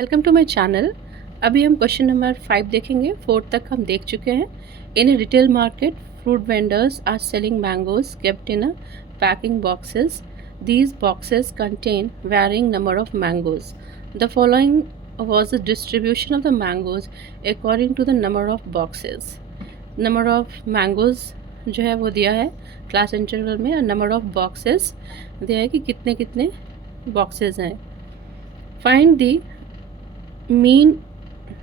Welcome to my channel. अभी हम question number 5 देखेंगे। 4 तक हम देख चुके हैं। In a retail market fruit vendors are selling mangoes kept in a packing boxes. These boxes contain varying number of mangoes. The following was the distribution of the mangoes according to the number of boxes. Number of mangoes जो है वो दिया है class interval में, और number of boxes दिया है कि कितने कितने बॉक्सेस हैं। Find the mean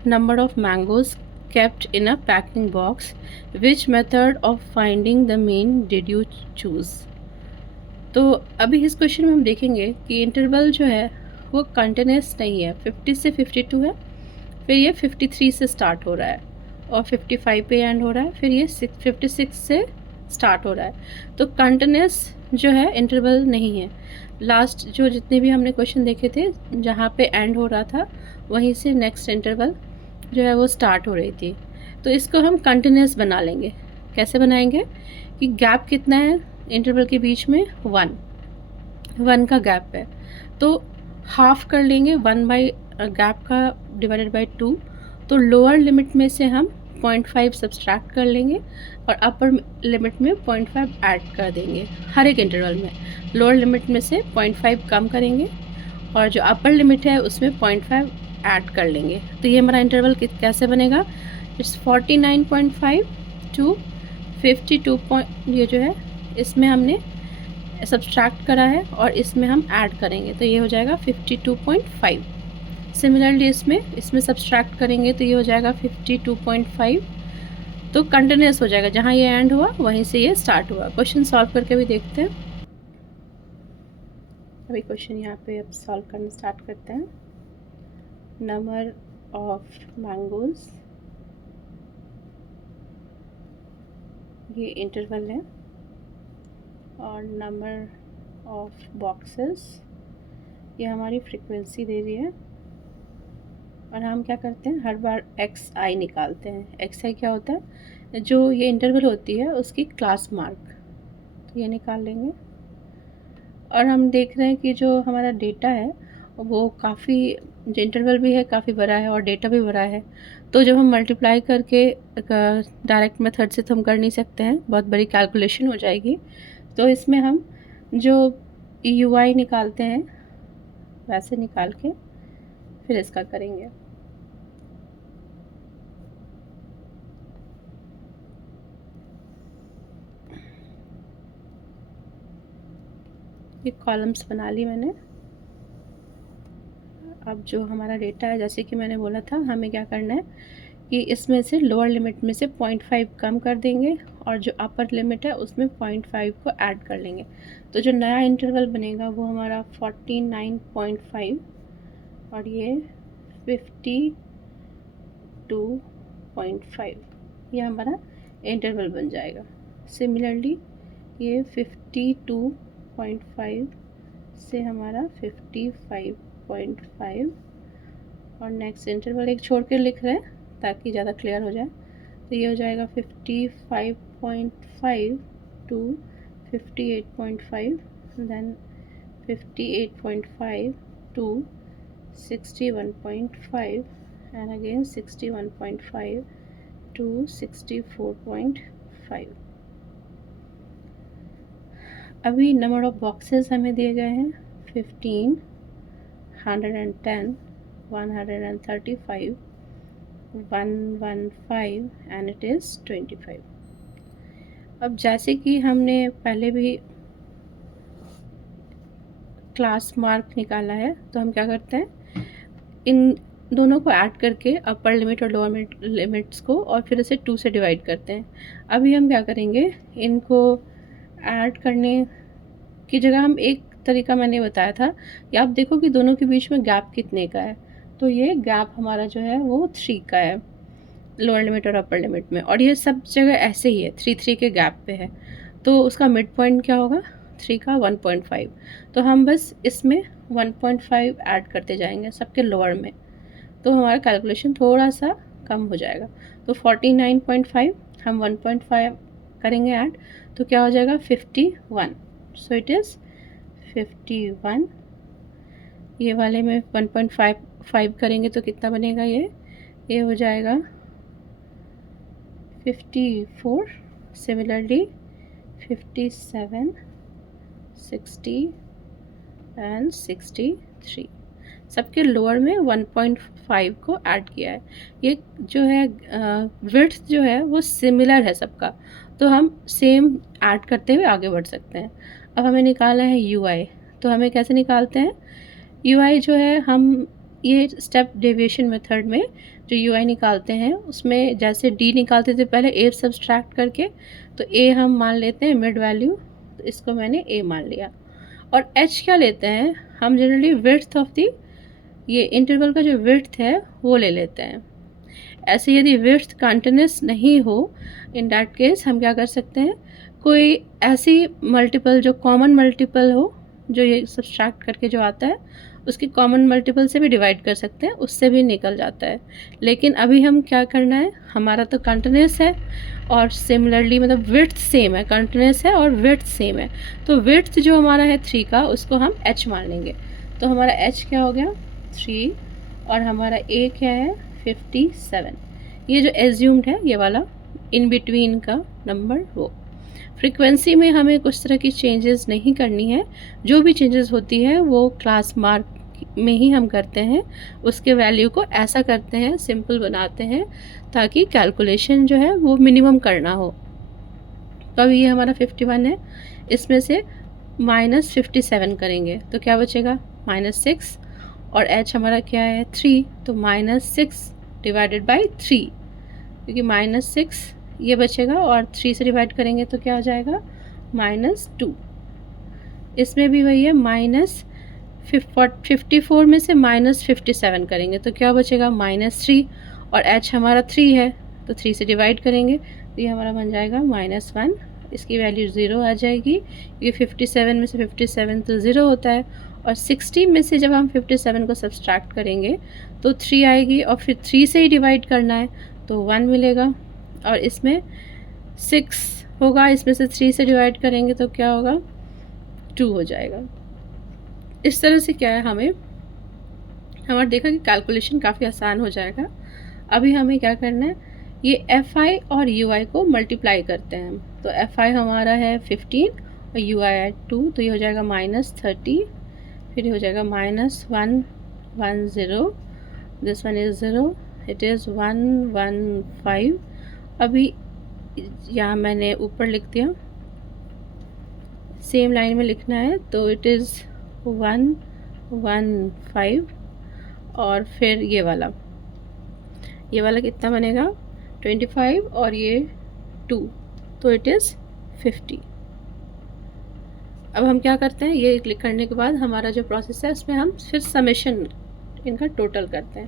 number of mangoes kept in a packing box. Which method of finding the mean did you choose? तो अभी इस क्वेश्चन में हम देखेंगे कि इंटरवल जो है वो कंटिन्यूस नहीं है। 50 से 52 है, फिर ये 53 से स्टार्ट हो रहा है और 55 पे एंड हो रहा है, फिर ये 56 से स्टार्ट हो रहा है। तो कंटिन्यूस जो है इंटरवल नहीं है। लास्ट जो जितने भी हमने क्वेश्चन देखे थे जहाँ पे एंड हो रहा था वहीं से नेक्स्ट इंटरवल जो है वो स्टार्ट हो रही थी। तो इसको हम कंटिन्यूस बना लेंगे। कैसे बनाएंगे कि गैप कितना है इंटरवल के बीच में? 1 का गैप है, तो हाफ कर लेंगे 1 बाई गैप का डिवाइडेड बाई 2। तो लोअर लिमिट में से हम 0.5 सब्सट्रैक्ट कर लेंगे और अपर लिमिट में 0.5 ऐड कर देंगे। हर एक इंटरवल में लोअर लिमिट में से 0.5 कम करेंगे और जो अपर लिमिट है उसमें 0.5 ऐड कर लेंगे। तो ये हमारा इंटरवल कैसे बनेगा? इट्स 49.5 टू 52 ये जो है इसमें हमने सब्सट्रैक्ट करा है और इसमें हम ऐड करेंगे, तो ये हो जाएगा 52.5। सिमिलरली इसमें सब्सट्रैक्ट करेंगे तो ये हो जाएगा 52.5। तो कंटिन्यूस हो जाएगा, जहाँ ये एंड हुआ वहीं से ये स्टार्ट हुआ। क्वेश्चन सॉल्व करके भी देखते हैं। अभी क्वेश्चन यहाँ पे अब सॉल्व करना स्टार्ट करते हैं। नंबर ऑफ मैंगोज, ये इंटरवल है, और नंबर ऑफ बॉक्सेस ये हमारी फ्रीक्वेंसी दे रही है। और हम क्या करते हैं, हर बार एक्स आई निकालते हैं। एक्स आई क्या होता है? जो ये इंटरवल होती है उसकी क्लास मार्क, तो ये निकाल लेंगे। और हम देख रहे हैं कि जो हमारा डेटा है वो काफ़ी, जो इंटरवल भी है काफ़ी बड़ा है और डेटा भी बड़ा है। तो जब हम मल्टीप्लाई करके डायरेक्ट मेथड से तो हम कर नहीं सकते हैं, बहुत बड़ी कैलकुलेशन हो जाएगी। तो इसमें हम जो यू आई निकालते हैं वैसे निकाल के फिर इसका करेंगे। ये कॉलम्स बना ली मैंने। अब जो हमारा डेटा है, जैसे कि मैंने बोला था, हमें क्या करना है कि इसमें से लोअर लिमिट में से 0.5 कम कर देंगे और जो अपर लिमिट है उसमें 0.5 को ऐड कर लेंगे। तो जो नया इंटरवल बनेगा वो हमारा 49.5 और ये 52.5, ये हमारा इंटरवल बन जाएगा। सिमिलरली ये 52.5 से हमारा 55.5 और नेक्स्ट इंटरवल एक छोड़ के लिख रहे हैं ताकि ज़्यादा क्लियर हो जाए। तो ये हो जाएगा 55.5 to 58.5, then 58.5 to 61.5 and again 61.5 to 64.5। अभी नंबर ऑफ बॉक्सेस हमें दिए गए हैं 15, 110, 135, 115 एंड इट इज़ 25। अब जैसे कि हमने पहले भी क्लास मार्क निकाला है, तो हम क्या करते हैं, इन दोनों को ऐड करके अपर लिमिट और लोअर लिमिट्स को और फिर इसे 2 से डिवाइड करते हैं। अभी हम क्या करेंगे, इनको ऐड करने की जगह हम एक तरीका मैंने बताया था कि आप देखो कि दोनों के बीच में गैप कितने का है। तो ये गैप हमारा जो है वो 3 का है लोअर लिमिट और अपर लिमिट में, और ये सब जगह ऐसे ही है, 3 के गैप पे है। तो उसका मिड पॉइंट क्या होगा? 3 का 1.5। तो हम बस इसमें 1.5 ऐड करते जाएंगे सबके लोअर में, तो हमारा कैलकुलेशन थोड़ा सा कम हो जाएगा। तो 49.5 हम 1.5 करेंगे ऐड, तो क्या हो जाएगा 51। So it is 51। ये वाले में 1.5 5 करेंगे तो कितना बनेगा ये हो जाएगा 54, सिमिलरली 57, 60 एंड 63, सबके लोअर में 1.5 को ऐड किया है। ये जो है विड्थ जो है वो सिमिलर है सबका, तो हम सेम ऐड करते हुए आगे बढ़ सकते हैं। अब हमें निकालना है UI, तो हमें कैसे निकालते हैं UI जो है, हम ये स्टेप डेविएशन मेथड में जो UI निकालते हैं उसमें जैसे D निकालते थे पहले A सब्सट्रैक्ट करके, तो A हम मान लेते हैं मिड वैल्यू, तो इसको मैंने A मान लिया। और H क्या लेते हैं हम, जनरली विड्थ ऑफ दी, ये इंटरवल का जो विड्थ है वो ले लेते हैं। ऐसे यदि विड्थ कंटिन्यूस नहीं हो, इन दैट केस हम क्या कर सकते हैं, कोई ऐसी मल्टीपल जो कॉमन मल्टीपल हो, जो ये सब्सट्रैक्ट करके जो आता है उसकी कॉमन मल्टीपल से भी डिवाइड कर सकते हैं, उससे भी निकल जाता है। लेकिन अभी हम क्या करना है, हमारा तो कंटिन्यूस है और सिमिलरली मतलब विड्थ सेम है, कंटिन्यूस है और विड्थ सेम है, तो विड्थ जो हमारा है 3 का उसको हम h मान लेंगे। तो हमारा h क्या हो गया 3 और हमारा a क्या है 57। ये जो एज्यूम्ड है ये वाला इन बिटवीन का नंबर वो। फ्रीक्वेंसी में हमें कुछ तरह की चेंजेस नहीं करनी है, जो भी चेंजेस होती है वो क्लास मार्क में ही हम करते हैं, उसके वैल्यू को ऐसा करते हैं, सिंपल बनाते हैं ताकि कैलकुलेशन जो है वो मिनिमम करना हो। तो अभी ये हमारा 51 है, इसमें से -57 करेंगे तो क्या बचेगा -6, और h हमारा क्या है 3, तो -6 डिवाइडेड बाई 3, क्योंकि -6 ये बचेगा और 3 से डिवाइड करेंगे तो क्या हो जाएगा -2। इसमें भी वही है, -54 में से -57 करेंगे तो क्या बचेगा -3, और h हमारा 3 है तो 3 से डिवाइड करेंगे तो ये हमारा बन जाएगा -1, इसकी वैल्यू 0 आ जाएगी, क्योंकि 57 में से 57 तो 0 होता है, और 60 में से जब हम 57 को सब्सट्रैक्ट करेंगे तो 3 आएगी, और फिर 3 से ही डिवाइड करना है तो 1 मिलेगा, और इसमें 6 होगा, इसमें से 3 से डिवाइड करेंगे तो क्या होगा 2 हो जाएगा। इस तरह से क्या है, हमारा देखा कि कैलकुलेशन काफ़ी आसान हो जाएगा। अभी हमें क्या करना है, ये FI और UI को मल्टीप्लाई करते हैं, तो FI हमारा है 15 और UI है 2, तो ये हो जाएगा -30, फिर ये हो जाएगा -110, this one is 0, it is 115। अभी यहाँ मैंने ऊपर लिख दिया, सेम लाइन में लिखना है, तो इट इज़ 115, और फिर ये वाला कितना बनेगा 25 और ये 2, तो इट इज़ 50। अब हम क्या करते हैं, ये क्लिक करने के बाद हमारा जो प्रोसेस है उसमें हम फिर समेशन इनका टोटल करते हैं।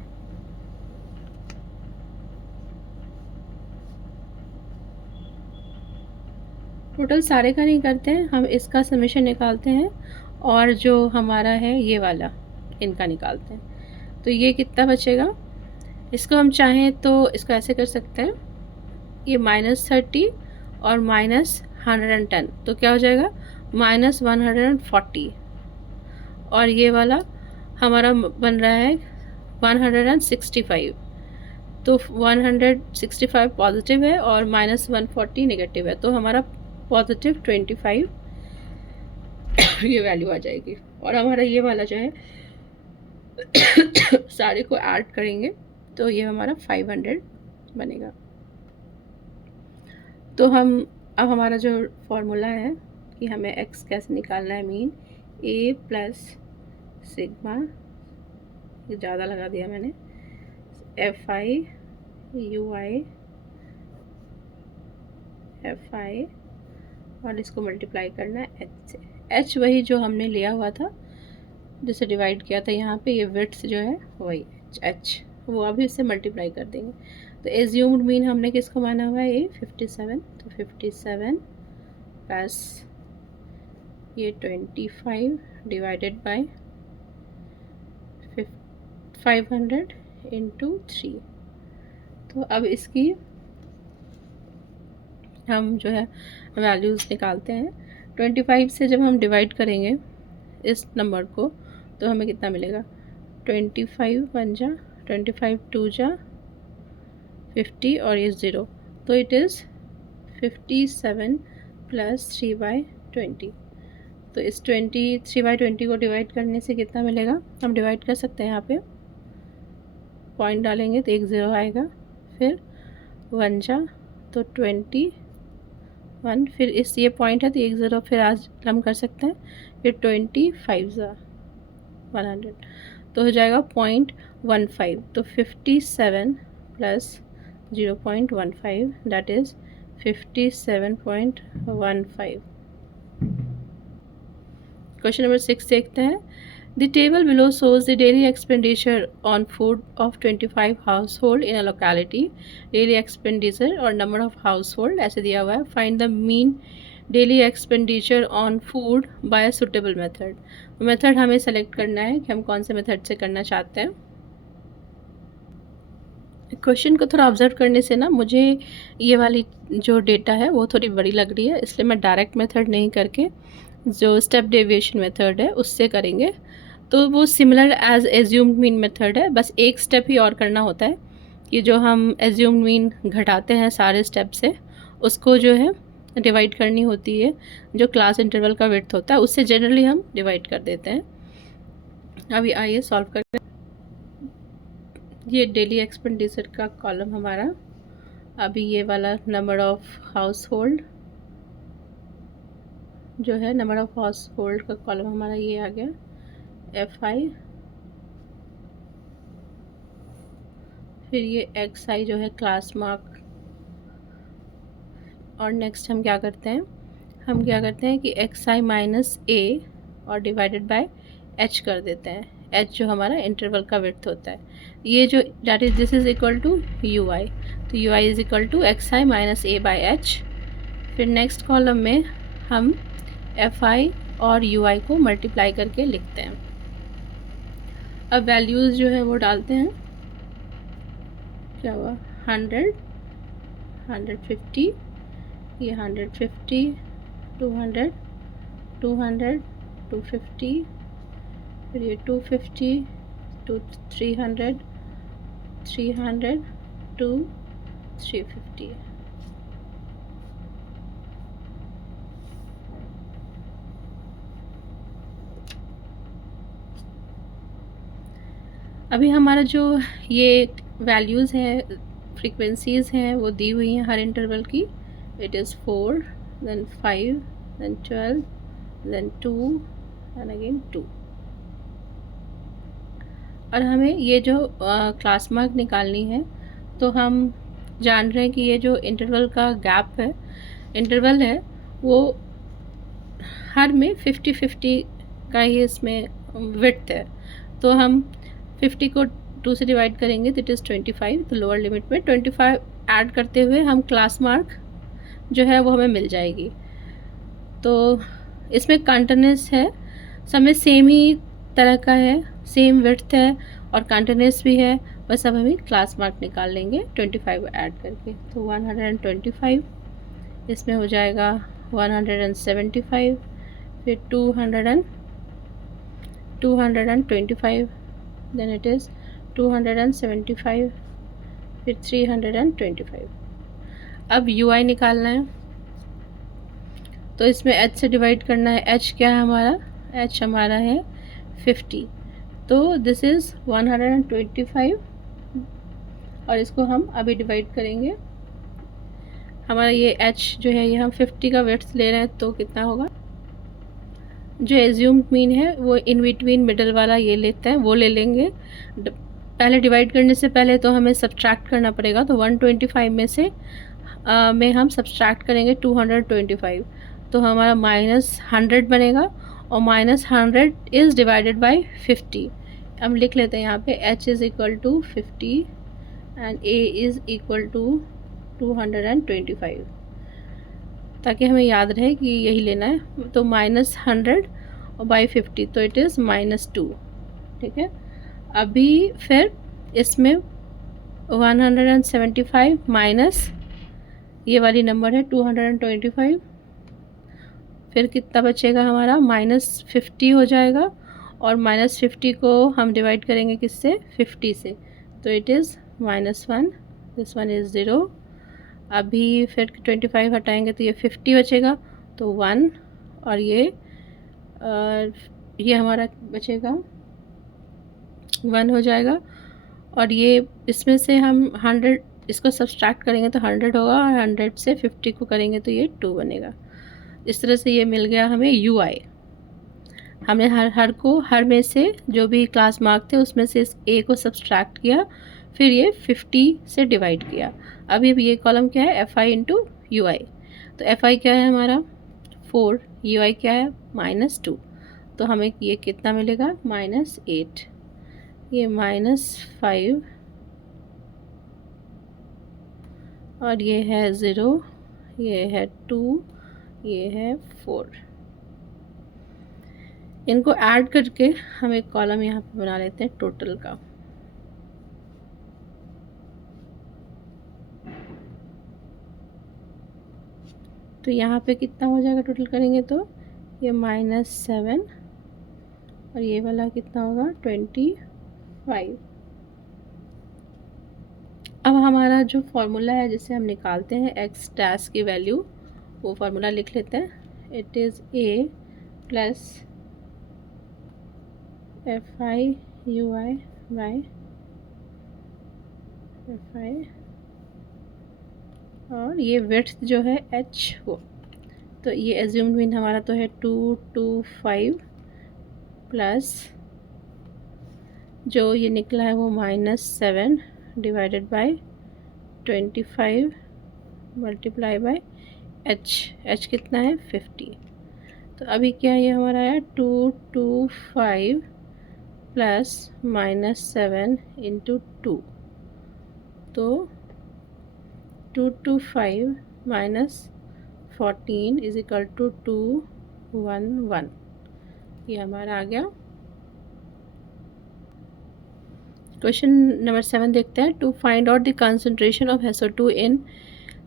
टोटल सारे का नहीं करते हैं, हम इसका समेशन निकालते हैं और जो हमारा है ये वाला इनका निकालते हैं। तो ये कितना बचेगा, इसको हम चाहें तो इसको ऐसे कर सकते हैं, ये -30 और -110, तो क्या हो जाएगा -140, और ये वाला हमारा बन रहा है 165, तो 165 पॉजिटिव है और -140 नेगेटिव है, तो हमारा +25 ये वैल्यू आ जाएगी। और हमारा ये वाला जो है सारे को ऐड करेंगे तो ये हमारा 500 बनेगा। तो अब हमारा जो फॉर्मूला है कि हमें x कैसे निकालना है, मीन a प्लस सिग्मा, ये ज़्यादा लगा दिया मैंने, FI और इसको मल्टीप्लाई करना है h से। h वही जो हमने लिया हुआ था, जिसे डिवाइड किया था यहाँ पे, ये विड्थ जो है वही h, वो अभी इससे मल्टीप्लाई कर देंगे। तो एज्यूम्ड मीन हमने किसको माना हुआ है, ये 57, तो 57 प्लस ये 25 डिवाइडेड बाय 500 इंटू 3। तो अब इसकी हम जो है वैल्यूज़ निकालते हैं। 25 से जब हम डिवाइड करेंगे इस नंबर को तो हमें कितना मिलेगा, 25 1 जा 25 2 जा 50 और ये 0, तो इट इज़ 57 प्लस 3/20। तो इस 3/20 को डिवाइड करने से कितना मिलेगा, हम डिवाइड कर सकते हैं, यहाँ पे पॉइंट डालेंगे तो एक 0 आएगा, फिर 1 जा तो 21, फिर इस ये पॉइंट है तो एक 0 फिर आज हम कर सकते हैं, फिर 25 जा 100 तो हो जाएगा 0.15। तो 57 plus 0.15 that is 57.15। Question number 6 देखते हैं। The table below shows the daily expenditure on food of 25 household in a locality। Daily expenditure और नंबर ऑफ हाउसहोल्ड ऐसे दिया हुआ है। Find the mean daily expenditure on food by a suitable method. Method हमें select करना है कि हम कौन से मेथड से करना चाहते हैं। क्वेश्चन को थोड़ा ऑब्जर्व करने से ना मुझे ये वाली जो डेटा है वो थोड़ी बड़ी लग रही है, इसलिए मैं डायरेक्ट मेथड नहीं करके जो स्टेप डेविएशन मेथड है उससे करेंगे। तो वो similar as assumed mean method है, बस एक स्टेप ही और करना होता है कि जो हम एज्यूम्ड मीन घटाते हैं सारे स्टेप से, उसको जो है डिवाइड करनी होती है, जो क्लास इंटरवल का विड्थ होता है उससे जनरली हम डिवाइड कर देते हैं। अभी आइए सॉल्व करते हैं। ये डेली एक्सपेंडिचर का कॉलम हमारा, अभी ये वाला नंबर ऑफ हाउस होल्ड जो है, नंबर ऑफ हाउस होल्ड का कॉलम हमारा ये आ गया FI, फिर ये XI जो है क्लास मार्क, और नेक्स्ट हम क्या करते हैं, कि XI माइनस A और डिवाइडेड बाय H कर देते हैं। H जो हमारा इंटरवल का विड्थ होता है, ये जो that is this is equal to UI, तो UI is equal to XI minus A by H। फिर नेक्स्ट कॉलम में हम FI और UI को मल्टीप्लाई करके लिखते हैं। अब वैल्यूज़ जो है वो डालते हैं, क्या हुआ 100 150, ये 150 200 200 250, फिर ये 250 to 300 300 to 350। अभी हमारा जो ये वैल्यूज़ है, फ्रीक्वेंसीज़ हैं, वो दी हुई हैं हर इंटरवल की। It is 4 then 5 then 12 then 2 and again 2। और हमें ये जो क्लास मार्क निकालनी है, तो हम जान रहे हैं कि ये जो इंटरवल का गैप है, इंटरवल है, वो हर में 50-50 का ही इसमें विड्थ है। तो हम 50 को 2 से डिवाइड करेंगे तो इट इज़ 25, तो लोअर लिमिट में 25 ऐड करते हुए हम क्लास मार्क जो है वो हमें मिल जाएगी। तो इसमें कंटिन्यूस है, सब में सेम ही तरह का है, सेम विड्थ है और कंटिन्यूस भी है, बस अब हमें क्लास मार्क निकाल लेंगे 25 ऐड करके। तो 125, इसमें हो जाएगा 175, फिर 225, देन इट इज़ 275, फिर 325। अब UI निकालना है, तो इसमें H से डिवाइड करना है। H क्या है हमारा, H हमारा है 50, तो दिस इज़ 125 और इसको हम अभी डिवाइड करेंगे। हमारा ये H जो है, ये हम 50 का विड्थ ले रहे हैं, तो कितना होगा, जो एज्यूम्ड मीन है वो इन बिटवीन मिडल वाला ये लेते हैं, वो ले लेंगे। पहले डिवाइड करने से पहले तो हमें सब्ट्रैक्ट करना पड़ेगा, तो 125 में से में हम सब्ट्रैक्ट करेंगे 225, तो हमारा -100 बनेगा, और -100 इज़ डिवाइडेड बाय 50। हम लिख लेते हैं यहाँ पे H is equal to 50 and A is equal to 225, ताकि हमें याद रहे कि यही लेना है। तो -100 और बाई 50, तो इट इज़ -2, ठीक है। अभी फिर इसमें 175 माइनस ये वाली नंबर है 225, फिर कितना बचेगा हमारा, -50 हो जाएगा, और -50 को हम डिवाइड करेंगे किससे, 50 से, तो it is -1, this one is 0। अभी फिर 25 हटाएंगे तो ये 50 बचेगा, तो 1, और ये हमारा बचेगा 1 हो जाएगा। और ये इसमें से हम 100 इसको सब्सट्रैक्ट करेंगे तो 100 होगा, और 100 से 50 को करेंगे तो ये 2 बनेगा। इस तरह से ये मिल गया हमें UI। हमने हर में से जो भी क्लास मार्क थे उसमें से इस A को सब्सट्रैक्ट किया, फिर ये 50 से डिवाइड किया। अभी ये कॉलम क्या है, FI इंटू UI। तो FI क्या है हमारा 4, UI क्या है -2, तो हमें ये कितना मिलेगा -8, ये -5, और ये है 0, ये है 2, ये है 4। इनको ऐड करके हम एक कॉलम यहाँ पे बना लेते हैं टोटल का। तो यहाँ पे कितना हो जाएगा टोटल करेंगे तो ये -7, और ये वाला कितना होगा 25। अब हमारा जो फॉर्मूला है जिसे हम निकालते हैं x डैश की वैल्यू, वो फार्मूला लिख लेते हैं। It is A plus FI UI by FI, और ये विड्थ जो है H हो, तो ये एज्यूम्ड मीन हमारा तो है 225 प्लस जो ये निकला है वो -7 divided by 25 multiply by H कितना है 50। तो अभी क्या ये हमारा है 225 प्लस -7 इंटू 2, तो 225 माइनस 14 इज इक्वल टू 211, ये हमारा आ गया। क्वेश्चन नंबर 7 देखते हैं। To find out the concentration of SO2 in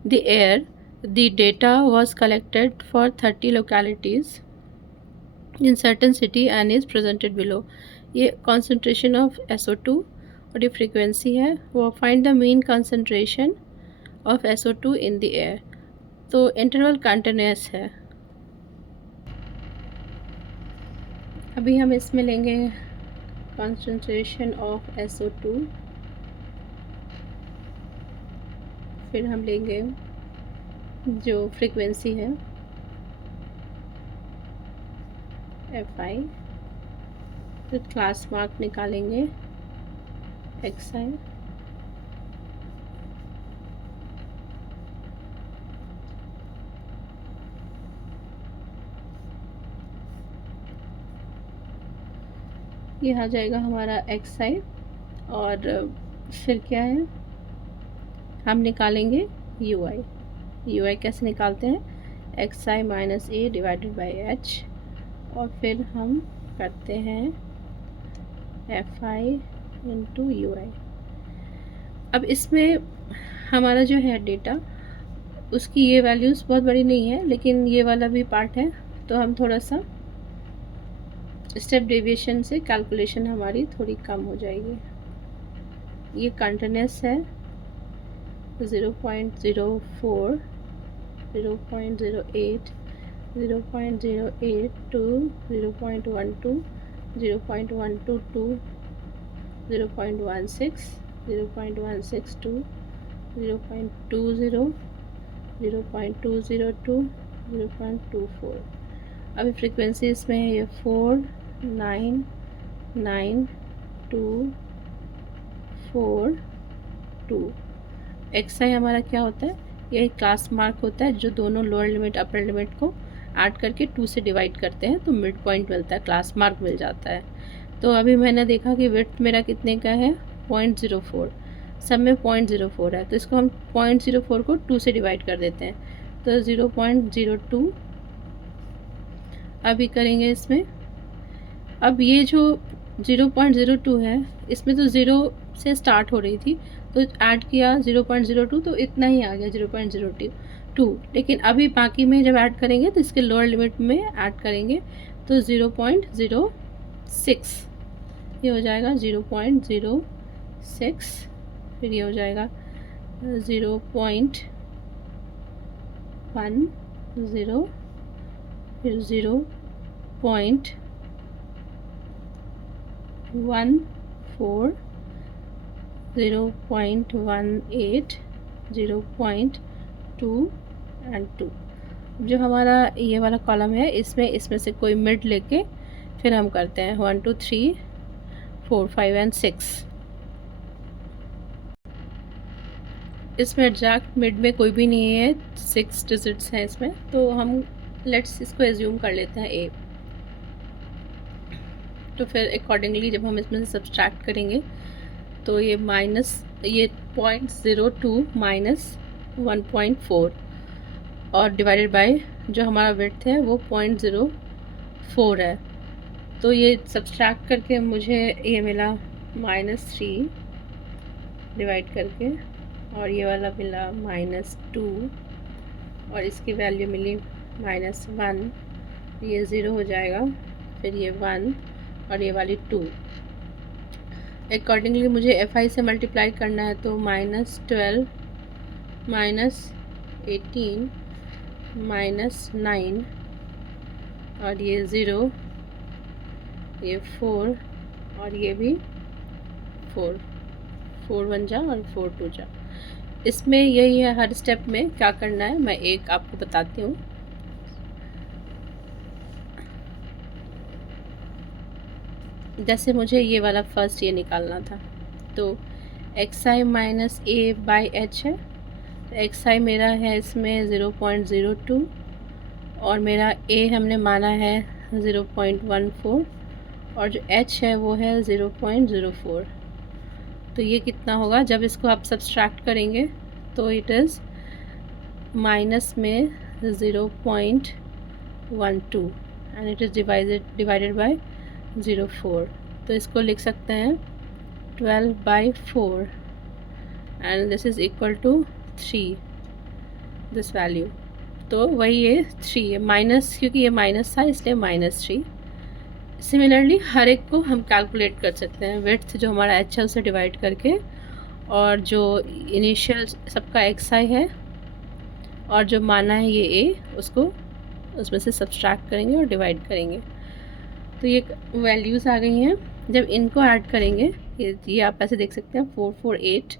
the air, the data was collected for 30 localities in certain city and is presented below। ये concentration of SO2 और ये frequency है, वो find the mean concentration of SO2 in the air. तो interval continuous है। अभी हम इसमें लेंगे कंसंट्रेशन ऑफ SO2, फिर हम लेंगे जो फ्रीक्वेंसी है FI, फिर क्लास मार्क निकालेंगे XI, ये आ जाएगा हमारा XI, और फिर क्या है हम निकालेंगे UI कैसे निकालते हैं, XI minus A divided by H, और फिर हम करते हैं FI इंटू UI। अब इसमें हमारा जो है डेटा उसकी ये वैल्यूज़ बहुत बड़ी नहीं है, लेकिन ये वाला भी पार्ट है, तो हम थोड़ा सा स्टेप डेविएशन से कैलकुलेशन हमारी थोड़ी कम हो जाएगी। ये कंटिन्यूस है 0.04, 0.08, 0.082, 0.12, 0.122, 0.16, 0.162, 0.20, 0.202, 0.24। अभी फ्रीक्वेंसी इसमें है ये 4, 9, 9, 2, 4, 2। XI हमारा क्या होता है, यही क्लास मार्क होता है जो दोनों लोअर लिमिट अपर लिमिट को ऐड करके 2 से डिवाइड करते हैं तो मिड पॉइंट मिलता है, क्लास मार्क मिल जाता है। तो अभी मैंने देखा कि विड्थ मेरा कितने का है 0.04, सब में 0.04 है, तो इसको हम 0.04 को 2 से डिवाइड कर देते हैं, तो 0.02 अभी करेंगे इसमें। अब ये जो 0.02 है इसमें तो 0 से स्टार्ट हो रही थी, तो ऐड किया 0.02 तो इतना ही आ गया 0.02, लेकिन अभी बाकी में जब ऐड करेंगे तो इसके लोअर लिमिट में ऐड करेंगे तो 0.06 6, ये हो जाएगा 0.06, फिर ये हो जाएगा 0.10, फिर 0.14, 0.18, 0.2 एंड 2। जो हमारा ये वाला कॉलम है इसमें से कोई मिड लेके फिर हम करते हैं 1 2 3 4 5 एंड 6। इसमें एग्जैक्ट मिड में कोई भी नहीं है, 6 डिजिट्स हैं इसमें, तो हम लेट्स इसको एज्यूम कर लेते हैं ए। तो फिर अकॉर्डिंगली जब हम इसमें से सब्सट्रैक्ट करेंगे तो ये 0.02 माइनस 1.4 और डिवाइडेड बाय जो हमारा विड्थ है वो 0.04 है। तो ये सब्सट्रैक्ट करके मुझे ये मिला -3 डिवाइड करके, और ये वाला मिला -2, और इसकी वैल्यू मिली -1, ये 0 हो जाएगा, फिर ये 1 और ये वाली 2। अकॉर्डिंगली मुझे FI से मल्टीप्लाई करना है, तो -12 -18 -9 और ये 0, ये 4 और ये भी 4 1 जा और 4 2 जा। इसमें यही है, हर स्टेप में क्या करना है मैं एक आपको बताती हूँ। जैसे मुझे ये वाला फर्स्ट ये निकालना था, तो xi minus a by h है, तो xi मेरा है इसमें 0.02 और मेरा a हमने माना है 0.14 और जो h है वो है 0.04। तो ये कितना होगा जब इसको आप सब्सट्रैक्ट करेंगे, तो इट इज़ माइनस में 0.12 and it is divided by 0.4। तो इसको लिख सकते हैं 12/4 and this is equal to 3, this value. तो वही ये 3 है, माइनस, क्योंकि ये माइनस था इसलिए -3। सिमिलरली हर एक को हम कैलकुलेट कर सकते हैं, विड्थ जो हमारा h है उसे डिवाइड करके, और जो इनिशियल सबका xi है और जो माना है ये a, उसको उसमें से सब्सट्रैक्ट करेंगे और डिवाइड करेंगे। तो ये वैल्यूज़ आ गई हैं। जब इनको ऐड करेंगे, ये आप ऐसे देख सकते हैं 4 4 8,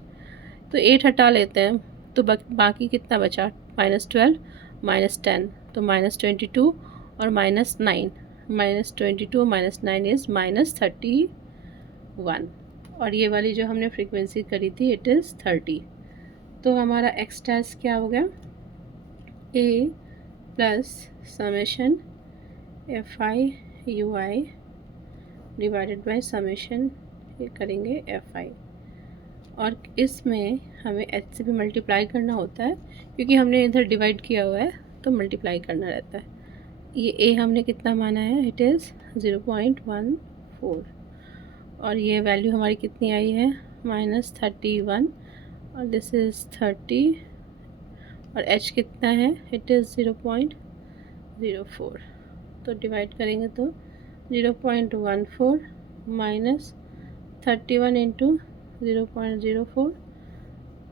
तो 8 हटा लेते हैं तो बाकी कितना बचा, -12 -10, तो -22 और -9, -22 -9 इज़ -31, और ये वाली जो हमने फ्रीक्वेंसी करी थी इट इज़ 30। तो हमारा x डैश क्या हो गया, a plus summation FI UI divided by summation ये करेंगे FI, और इसमें हमें h से भी मल्टीप्लाई करना होता है क्योंकि हमने इधर डिवाइड किया हुआ है तो मल्टीप्लाई करना रहता है। ये a हमने कितना माना है, इट इज़ 0.14, और ये वैल्यू हमारी कितनी आई है -31, और दिस इज़ 30, और h कितना है, इट इज़ 0.04। तो डिवाइड करेंगे तो 0.14 माइनस 31 इंटू 0.04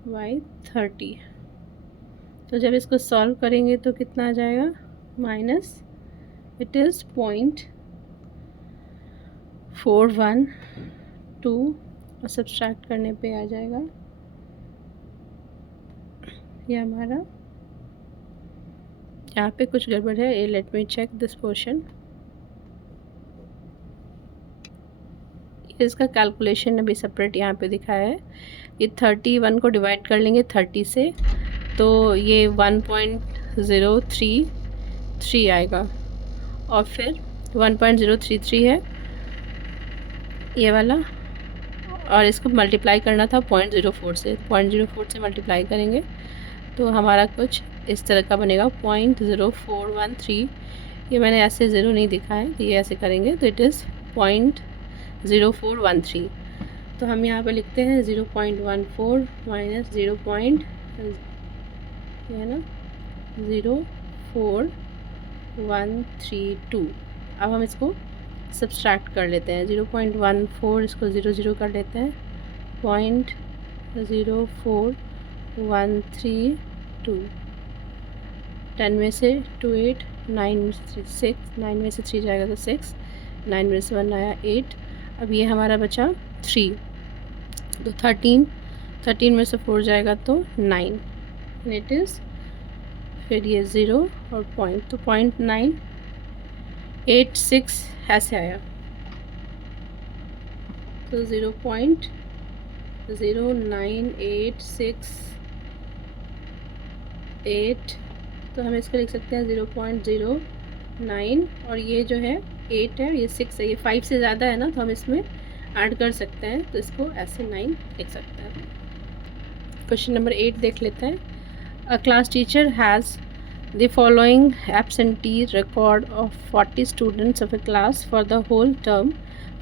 बाई 30। तो जब इसको सॉल्व करेंगे तो कितना आ जाएगा, माइनस इट इज़ 0.412 और सब्सट्रैक्ट करने पे आ जाएगा ये हमारा, यहाँ पे कुछ गड़बड़ है, ये let me check this portion. इसका कैलकुलेशन अभी सेपरेट यहाँ पे दिखाया है। ये 31 को डिवाइड कर लेंगे 30 से, तो ये 1.033 आएगा, और फिर 1.033 है ये वाला, और इसको मल्टीप्लाई करना था 0.04 से, 0.04 से मल्टीप्लाई करेंगे तो हमारा कुछ इस तरह का बनेगा 0.0413। ये मैंने ऐसे ज़ीरो नहीं दिखा है, ये ऐसे करेंगे तो इट इज़ 0.0413। तो हम यहाँ पे लिखते हैं 0.14 माइनस 0.04 132। अब हम इसको सब्सट्रैक्ट कर लेते हैं। 0.14 इसको 0 कर लेते हैं। 0.04132। 10 में से 2 8, 9 में से 6, 9 में से 3 जाएगा तो 6, 9 में से 1 आया 8। अब ये हमारा बचा 3, तो 13 में से 4 जाएगा तो 9, एंड इट इज़, फिर ये 0 और पॉइंट, तो 0.986 ऐसे आया। तो 0.09868, तो हम इसको लिख सकते हैं 0.09, और ये जो है 8 है, ये 6 है, ये 5 से ज़्यादा है ना, तो हम इसमें ऐड कर सकते हैं, तो इसको ऐसे 9 लिख सकते हैं। क्वेश्चन नंबर 8 देख लेते हैं। A class teacher has the following absentee record of 40 students of a class for the whole term,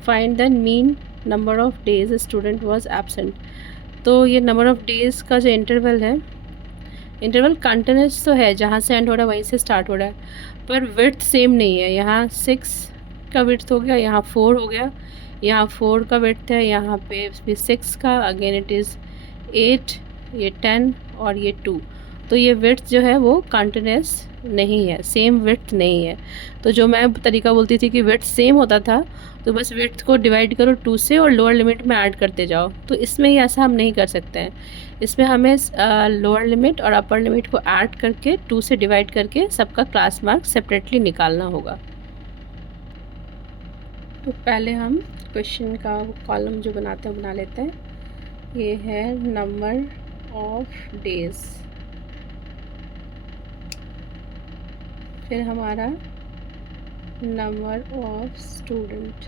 find the mean number of days student was absent. तो ये नंबर ऑफ डेज़ का जो interval है, interval continuous तो है, जहाँ से and हो रहा है वहीं से स्टार्ट हो रहा है, पर विड्थ सेम नहीं है। यहाँ 6 का विड्थ हो गया, यहाँ 4 हो गया, यहाँ 4 का विड्थ है, यहाँ पे भी 6 का, अगेन इट इज़ 8, ये 10 और ये 2। तो ये विड्थ जो है वो कंटिन्यूस नहीं है, सेम विड्थ नहीं है। तो जो मैं तरीका बोलती थी कि विड्थ सेम होता था, तो बस विड्थ को डिवाइड करो 2 से और लोअर लिमिट में ऐड करते जाओ। तो इसमें ही ऐसा हम नहीं कर सकते हैं। इसमें हमें लोअर लिमिट और अपर लिमिट को ऐड करके 2 से डिवाइड करके सबका क्लास मार्क सेपरेटली निकालना होगा। तो पहले हम क्वेश्चन का कॉलम जो बनाते हैं बना लेते हैं। ये है नंबर ऑफ डेज, फिर हमारा नंबर ऑफ स्टूडेंट,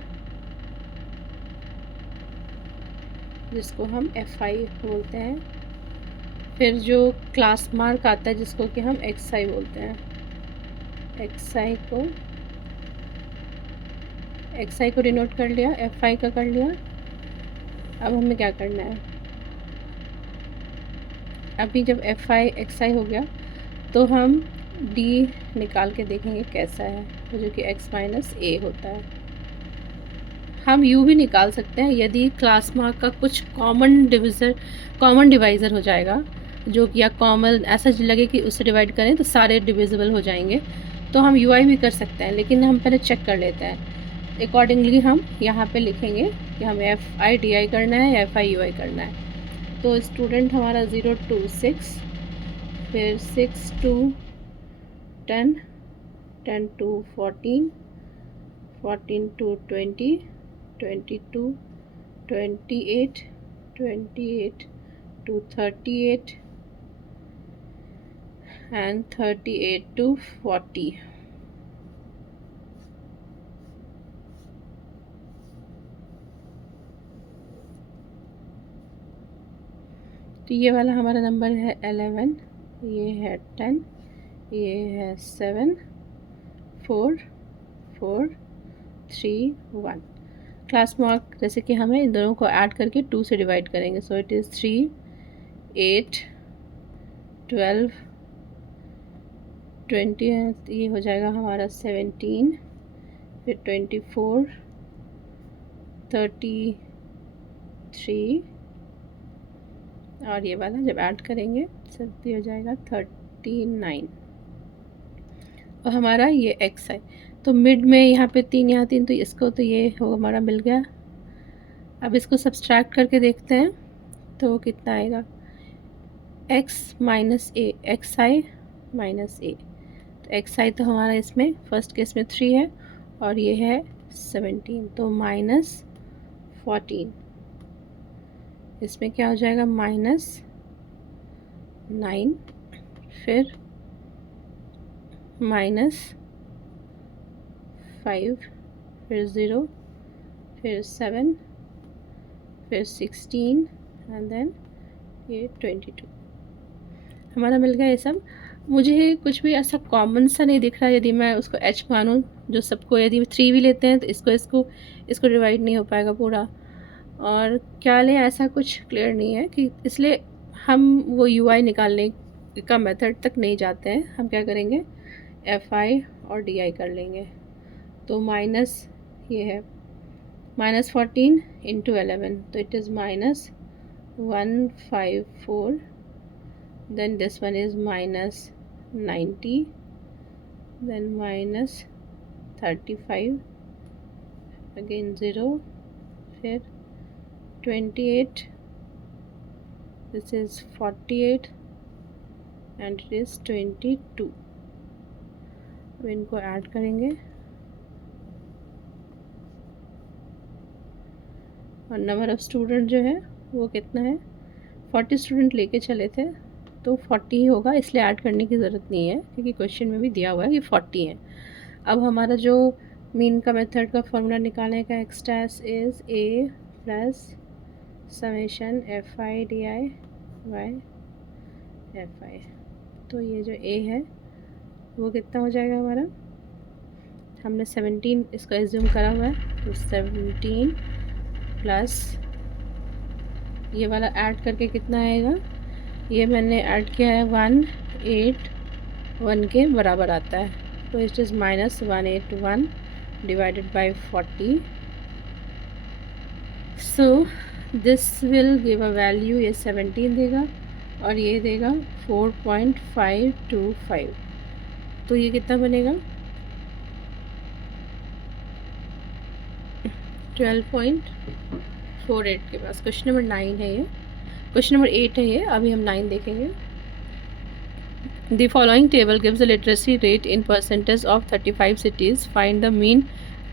जिसको हम FI बोलते हैं, फिर जो क्लास मार्क आता है जिसको कि हम XI बोलते हैं। XI को डिनोट कर लिया, FI का कर लिया। अब हमें क्या करना है, अभी जब FI XI हो गया तो हम D निकाल के देखेंगे कैसा है, तो जो कि X माइनस A होता है। हम U भी निकाल सकते हैं यदि क्लास मार्क का कुछ कॉमन डिवाइज़र हो जाएगा, जो कि या कॉमन ऐसा लगे कि उससे डिवाइड करें तो सारे डिविजिबल हो जाएंगे, तो हम UI भी कर सकते हैं। लेकिन हम पहले चेक कर लेते हैं, अकॉर्डिंगली हम यहाँ पे लिखेंगे कि हमें FI DI करना है या FI UI करना है। तो स्टूडेंट हमारा 0 to 6, फिर 6 to 10, 10 to 14, 14 to 20, 20 to 28, 28 to 38, and 38 to 40। तो ये वाला हमारा नंबर है 11, ये है 10, ये है 7 4 4 3 1। क्लास मार्क जैसे कि हमें इन दोनों को ऐड करके 2 से डिवाइड करेंगे, सो इट इज़ 3 8 12 20, ये हो जाएगा हमारा 17, फिर 24 33, और ये वाला जब ऐड करेंगे सब भी हो जाएगा 39, और हमारा ये XI। तो मिड में यहाँ पे 3, यहाँ 3, तो इसको तो ये हो हमारा मिल गया। अब इसको सब्सट्रैक्ट करके देखते हैं तो कितना आएगा, X minus A, XI minus A। तो XI तो हमारा इसमें फर्स्ट केस में 3 है और ये है 17, तो माइनस 14। इसमें क्या हो जाएगा, -9, फिर -5, फिर 0, फिर 7, फिर 16, एंड देन ये 22 हमारा मिल गया। ये सब मुझे कुछ भी ऐसा कॉमन सा नहीं दिख रहा। यदि मैं उसको H मानूँ, जो सबको, यदि 3 भी लेते हैं तो इसको डिवाइड नहीं हो पाएगा पूरा, और क्या लें ऐसा कुछ क्लियर नहीं है कि, इसलिए हम वो UI निकालने का मेथड तक नहीं जाते हैं। हम क्या करेंगे, FI और DI कर लेंगे। तो माइनस ये है -14 इंटू 11, तो it is -154. Then this one is -90, then -35, again 0, फिर 28, this is 48 and it is 22. अब इनको ऐड करेंगे और नंबर ऑफ़ स्टूडेंट जो है वो कितना है, 40 स्टूडेंट लेके चले थे तो 40 ही होगा, इसलिए ऐड करने की ज़रूरत नहीं है क्योंकि क्वेश्चन में भी दिया हुआ है कि 40 है. अब हमारा जो मीन का मेथड का फॉर्मूला निकालने का x dash is a plus summation F I D I by F I. तो ये जो ए है वो कितना हो जाएगा हमारा, हमने 17 इसको एज्यूम करा हुआ है, तो 17 प्लस ये वाला ऐड करके कितना आएगा, ये मैंने ऐड किया है 181 के बराबर आता है, तो it is -181 divided by 40. So this will give a value, ये 17 देगा और ये देगा 4.525. तो ये कितना बनेगा, 12.48 के पास. क्वेश्चन नंबर 9 है ये, क्वेश्चन नंबर 8 है ये, अभी हम 9 देखेंगे. The following table gives the literacy rate in percentage of 35 cities. Find the mean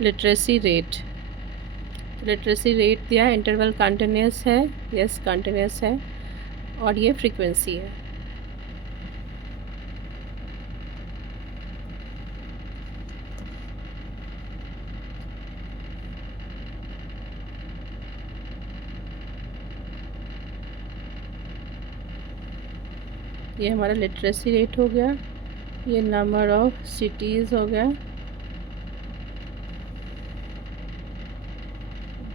literacy rate. Literacy rate दिया है, इंटरवल कंटिन्यूस है, यस कंटिन्यूस है, और ये फ्रीक्वेंसी है. ये हमारा लिटरेसी रेट हो गया, ये नंबर ऑफ सिटीज़ हो गया,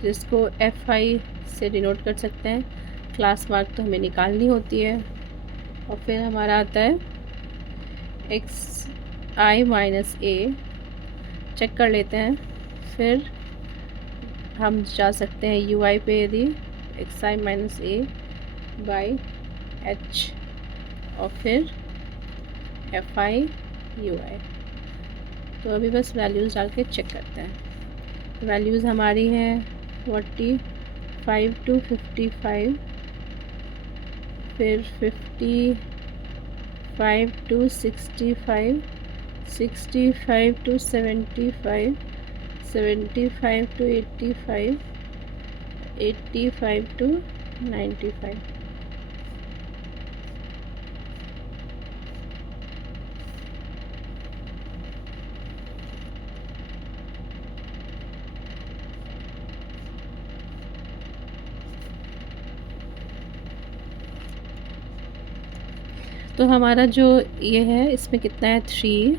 जिसको FI से डिनोट कर सकते हैं. क्लास मार्क तो हमें निकालनी होती है. और फिर हमारा आता है XI माइनस A, चेक कर लेते हैं. फिर हम जा सकते हैं UI पे, यदि XI minus A by H और फिर FI UI. तो अभी बस वैल्यूज़ डाल के चेक करते हैं. वैल्यूज़ हमारी हैं 45 to 55, फिर 55 to 65, 65 to 75, 75 to 85, 85 to 95. तो हमारा जो ये है इसमें कितना है, 3,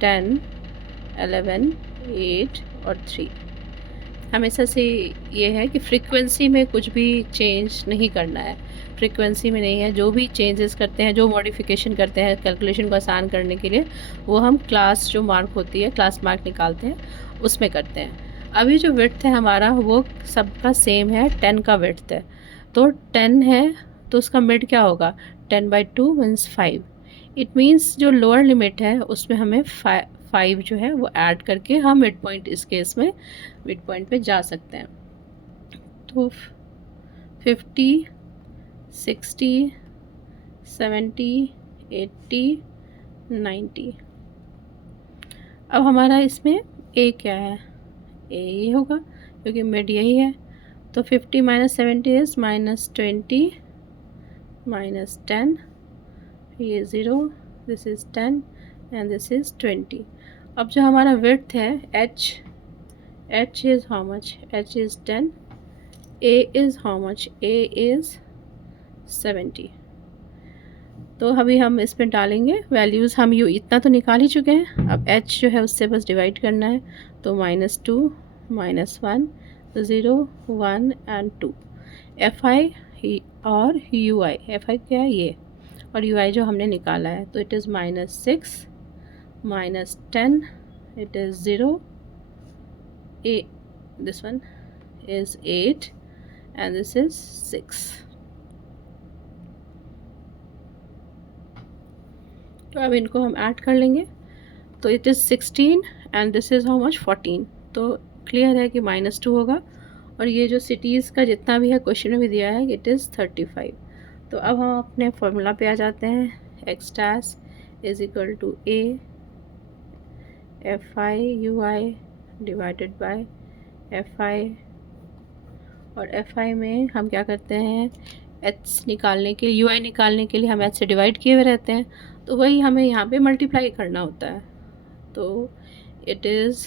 10, 11, 8 और 3. हमेशा से ये है कि फ्रीक्वेंसी में कुछ भी चेंज नहीं करना है, फ्रीक्वेंसी में नहीं है. जो भी चेंजेस करते हैं, जो मॉडिफिकेशन करते हैं कैलकुलेशन को आसान करने के लिए, वो हम क्लास जो मार्क होती है, क्लास मार्क निकालते हैं, उसमें करते हैं. अभी जो विड्थ है हमारा वो सबका सेम है, 10 का विड्थ है. तो 10 है तो उसका मिड क्या होगा, 10/2 मीन्स 5. इट मीन्स जो लोअर लिमिट है उसमें हमें 5 जो है वो ऐड करके हम मिड पॉइंट, इस केस में मिड पॉइंट पे जा सकते हैं. तो 50, 60, 70, 80, 90. अब हमारा इसमें A क्या है, A ये होगा क्योंकि मिड यही है. तो 50 माइनस 70 इज़ -20 माइनस 10, ये 0, this is 10 and this is 20. अब जो हमारा विड्थ है H is how much, H is 10, A is how much, A is 70. तो अभी हम इसमें डालेंगे वैल्यूज़. हम यू इतना तो निकाल ही चुके हैं, अब H जो है उससे बस डिवाइड करना है. तो -2, -1, 0, 1 एंड 2. FI और UI, FI क्या है ये, और UI जो हमने निकाला है, तो it is -6, -10, it is 0, this one is 8 and this is 6. तो अब इनको हम ऐड कर लेंगे, तो it is 16 and this is how much 14. तो क्लियर है कि -2 होगा, और ये जो सिटीज़ का जितना भी है क्वेश्चन में भी दिया है इट इज़ 35. तो अब हम अपने फॉर्मूला पे आ जाते हैं. x dash is equal to a fi ui divided by fi, और fi में हम क्या करते हैं, h निकालने के लिए, ui निकालने के लिए हम h से डिवाइड किए हुए रहते हैं, तो वही हमें यहाँ पे मल्टीप्लाई करना होता है. तो it is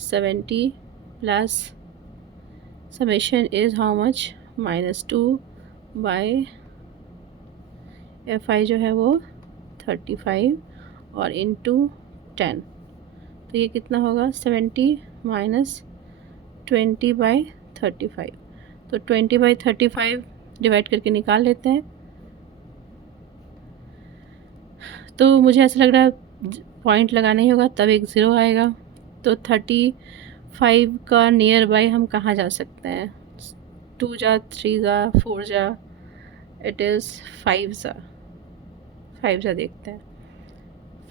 70 plus summation is how much -2 by fi जो है वो 35 और इंटू 10. तो ये कितना होगा 70 माइनस 20/35. तो 20/35 डिवाइड करके निकाल लेते हैं. तो मुझे ऐसा लग रहा है पॉइंट लगाना ही होगा, तब एक ज़ीरो आएगा. तो 35 का नियर बाय हम कहाँ जा सकते हैं, 2 जा 3 जा 4 जा, इट इज़ 5 जा देखते हैं.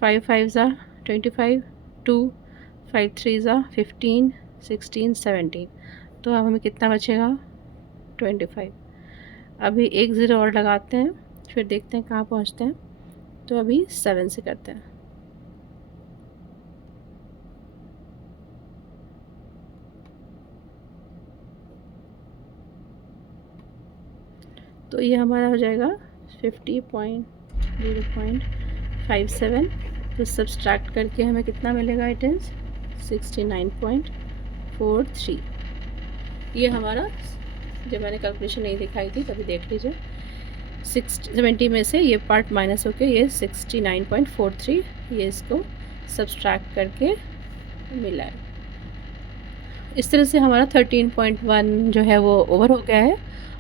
5 5 जा 25, 2 5 3 जा 15, 16 17. तो अब हमें कितना बचेगा 25. अभी एक ज़ीरो और लगाते हैं, फिर देखते हैं कहाँ पहुँचते हैं. तो अभी 7 से करते हैं. तो ये हमारा हो जाएगा 50.0.57. तो सब्सट्रैक्ट करके हमें कितना मिलेगा, इट इज़ 69.43. ये हमारा, जब मैंने कैलकुलेशन नहीं दिखाई थी तभी देख लीजिए, 70 में से ये पार्ट माइनस होके ये 69.43, ये इसको सब्सट्रैक्ट करके मिला है. इस तरह से हमारा 13.1 जो है वो ओवर हो गया है.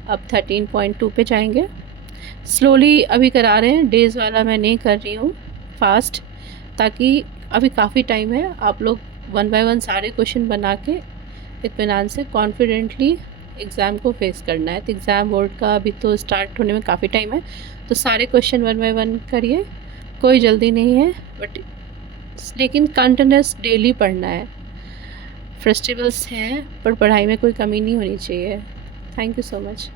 अब 13.2 पे जाएंगे. स्लोली अभी करा रहे हैं, डेज़ वाला मैं नहीं कर रही हूँ फास्ट, ताकि अभी काफ़ी टाइम है. आप लोग 1 बाय 1 सारे क्वेश्चन बना के इत्मीनान से कॉन्फिडेंटली एग्ज़ाम को फेस करना है. तो एग्ज़ाम बोर्ड का अभी तो स्टार्ट होने में काफ़ी टाइम है, तो सारे क्वेश्चन 1 बाय 1 करिए, कोई जल्दी नहीं है. बट लेकिन कंटिन्यूस डेली पढ़ना है. फेस्टिवल्स हैं पर पढ़ाई में कोई कमी नहीं होनी चाहिए. Thank you so much.